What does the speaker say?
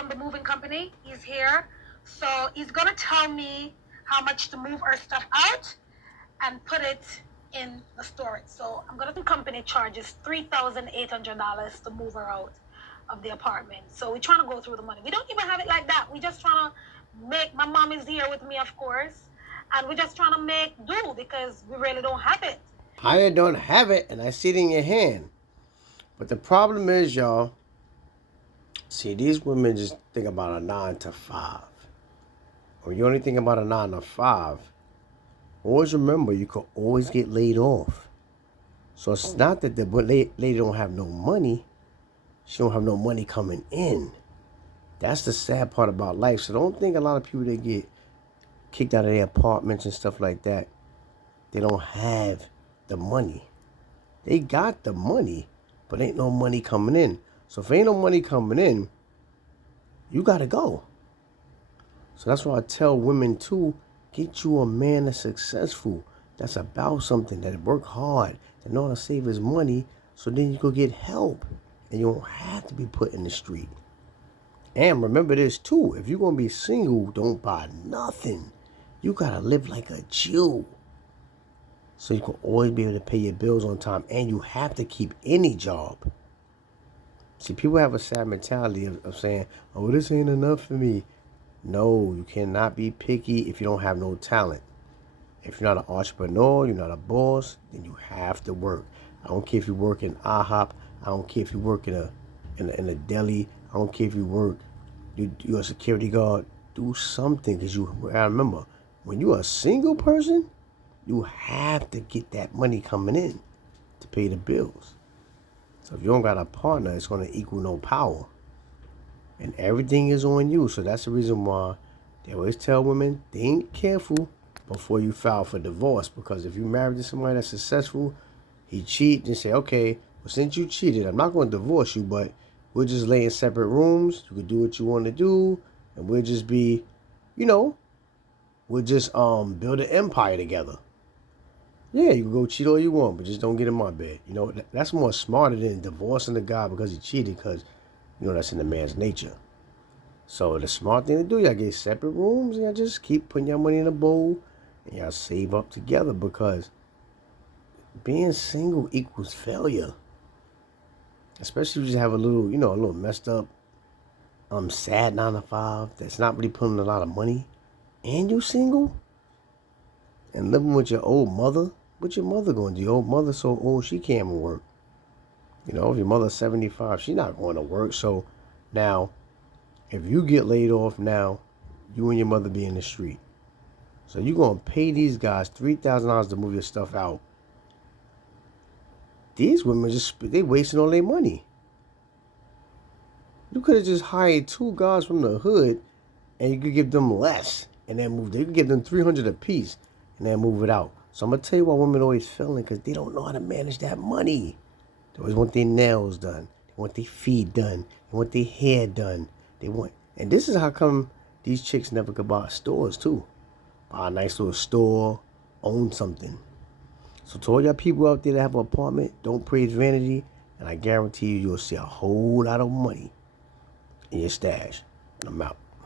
from the moving company. He's here. So he's going to tell me how much to move our stuff out and put it in the storage. So I'm going to company charges $3,800 to move her out of the apartment. So we're trying to go through the money. We don't even have it like that. We just trying to make, my mom is here with me, of course, and we're just trying to make do because we really don't have it. I don't have it, and I see it in your hand. But the problem is, y'all, see, these women just think about a 9 to 5. When you only think about a 9 to 5, always remember you could always get laid off. So it's not that the lady don't have no money. She don't have no money coming in. That's the sad part about life. So don't think a lot of people that get kicked out of their apartments and stuff like that, they don't have the money. They got the money, but ain't no money coming in. So if ain't no money coming in, you gotta go. So that's why I tell women too, get you a man that's successful, that's about something, that work hard, that know how to save his money, so then you go get help. And you don't have to be put in the street. And remember this too, if you're gonna be single, don't buy nothing. You gotta live like a Jew. So you can always be able to pay your bills on time, and you have to keep any job. See, people have a sad mentality of saying, oh, this ain't enough for me. No, you cannot be picky if you don't have no talent. If you're not an entrepreneur, you're not a boss, then you have to work. I don't care if you work in IHOP. I don't care if you work in a deli. I don't care if you work, you're a security guard. Do something, because you gotta remember, when you're a single person, you have to get that money coming in to pay the bills. So if you don't got a partner, it's gonna equal no power. And everything is on you. So that's the reason why they always tell women, think careful before you file for divorce. Because if you married to somebody that's successful, he cheat, and say, okay, well, since you cheated, I'm not going to divorce you, but we'll just lay in separate rooms. You can do what you want to do, and we'll just be, we'll just build an empire together. Yeah, you can go cheat all you want, but just don't get in my bed. That's more smarter than divorcing the guy because he cheated, because that's in the man's nature. So the smart thing to do, y'all get separate rooms, and y'all just keep putting your money in a bowl, and y'all save up together, because being single equals failure. Especially if you just have a little messed up, sad 9 to 5 that's not really putting a lot of money, and you single, and living with your old mother. What your mother going to do? Your old mother so old she can't even work. If your mother's 75, she's not going to work. So now, if you get laid off now, you and your mother be in the street. So you're going to pay these guys $3,000 to move your stuff out. These women they wasting all their money. You could have just hired 2 guys from the hood, and you could give them less, and then move. You could give them $300 a piece, and then move it out. So I'm gonna tell you why women always failing, because they don't know how to manage that money. They always want their nails done. They want their feet done. They want their hair done. And this is how come these chicks never could buy stores too. Buy a nice little store, own something. So to all y'all people out there that have an apartment, don't praise vanity, and I guarantee you'll see a whole lot of money in your stash. And I'm out.